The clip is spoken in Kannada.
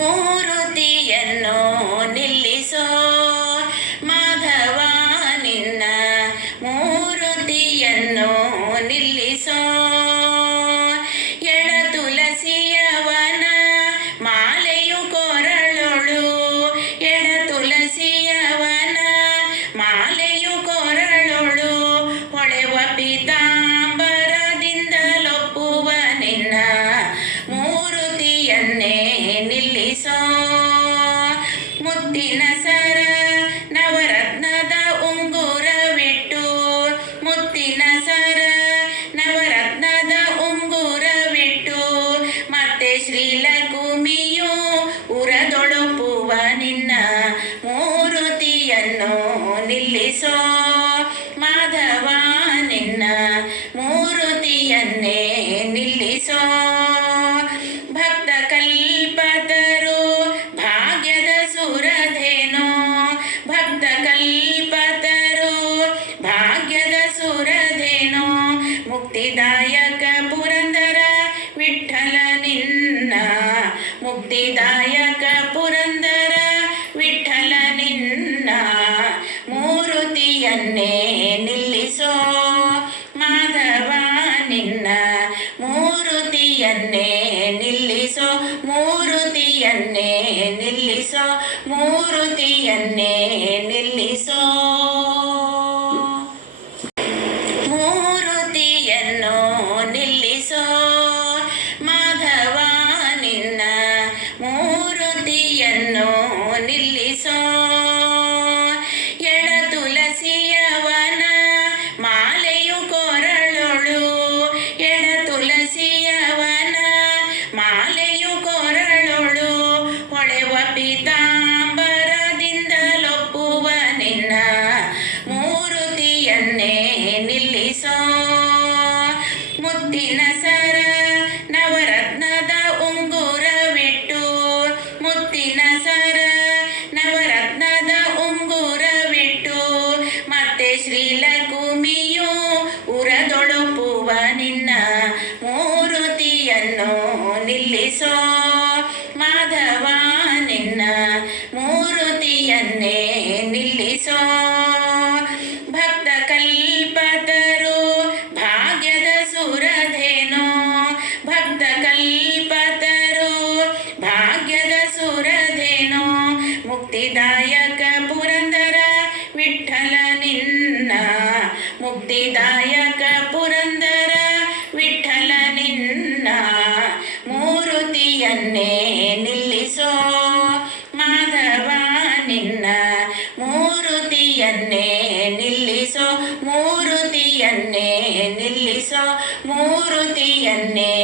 ಮೂರುತಿಯನ್ನು ನಿಲ್ಲಿಸೋ ಸರ ನವರತ್ನದ ಉಂಗುರವಿಟ್ಟು. ಮುತ್ತಿನ ಸರ ನವರತ್ನದ ಉಂಗುರವಿಟ್ಟು. ಮತ್ತೆ ಶ್ರೀಲಕುಮಿಯು ಉರದೊಳುಪುವ ನಿನ್ನ ಮೂರುತಿಯನ್ನು ನಿಲ್ಲಿಸೋ. ಮುಕ್ತಿದಾಯಕ ಪುರಂದರ ವಿಠಲ ನಿನ್ನ. ಮುಕ್ತಿದಾಯಕ ಪುರಂದರ ವಿಠಲ ನಿನ್ನ. ಮೂರುತಿಯನ್ನೇ ನಿಲ್ಲಿಸೋ ಮಾಧವ ನಿನ್ನ. ಮೂರುತಿಯನ್ನೇ ನಿಲ್ಲಿಸೋ ಮೂರುತಿಯನ್ನೇ ನಿಲ್ಲಿಸೋ ಮೂರುತಿಯನ್ನೇ ನಿಲ್ಲಿಸೋ. ಮುತ್ತಿನ ಸರ ನವರತ್ನದ ಉಂಗುರವಿಟ್ಟು ಮುತ್ತಿನ ಸರ ನವರತ್ನದ ಉಂಗುರವಿಟ್ಟು ಮತ್ತೆ ಶ್ರೀಲಕುಮಿಯು ಉರದೊಳಪುವ ನಿನ್ನ ಮೂರುತಿಯನ್ನು ನಿಲ್ಲಿಸೋ. ಮಾಧವ ನಿನ್ನ ಮೂರುತಿಯನ್ನೇ ಮುಕ್ತಿದಾಯಕ ಪುರಂದರ ವಿಠಲ ನಿನ್ನ. ಮುಕ್ತಿದಾಯಕ ಪುರಂದರ ವಿಠಲ ನಿನ್ನ. ಮೂರುತಿಯನ್ನೇ ನಿಲ್ಲಿಸೋ ಮಾಧವ ನಿನ್ನ. ಮೂರುತಿಯನ್ನೇ ನಿಲ್ಲಿಸೋ ಮೂರುತಿಯನ್ನೇ ನಿಲ್ಲಿಸೋ, ಮೂರುತಿಯನ್ನೇ